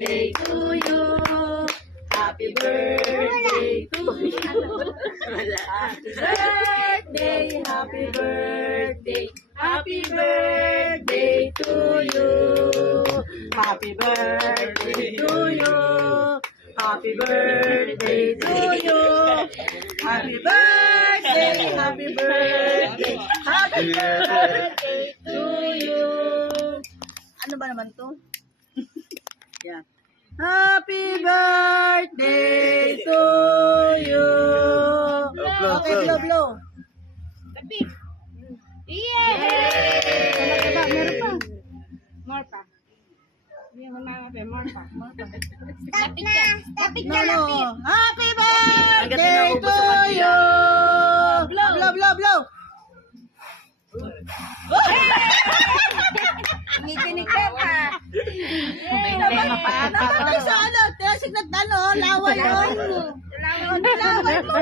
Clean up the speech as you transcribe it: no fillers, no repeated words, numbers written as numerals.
birthday to you. Happy birthday to you. Happy birthday, happy birthday, happy birthday to you. Happy birthday to you. Happy birthday to you. Happy birthday, happy birthday, happy birthday to you. Ano ba naman to? Yeah. Happy birthday to you. Okay, blow, blow. Tapi. Yay! Meron pa. More pa. Hindi mo na natin. More pa. Stop na! Stop it No, na! no. Happy birthday to you. Blow, blow, blow, blow. Kinikinig ka pa. Namatay sa ano? Signat na, no? Laway, no? Laway mo.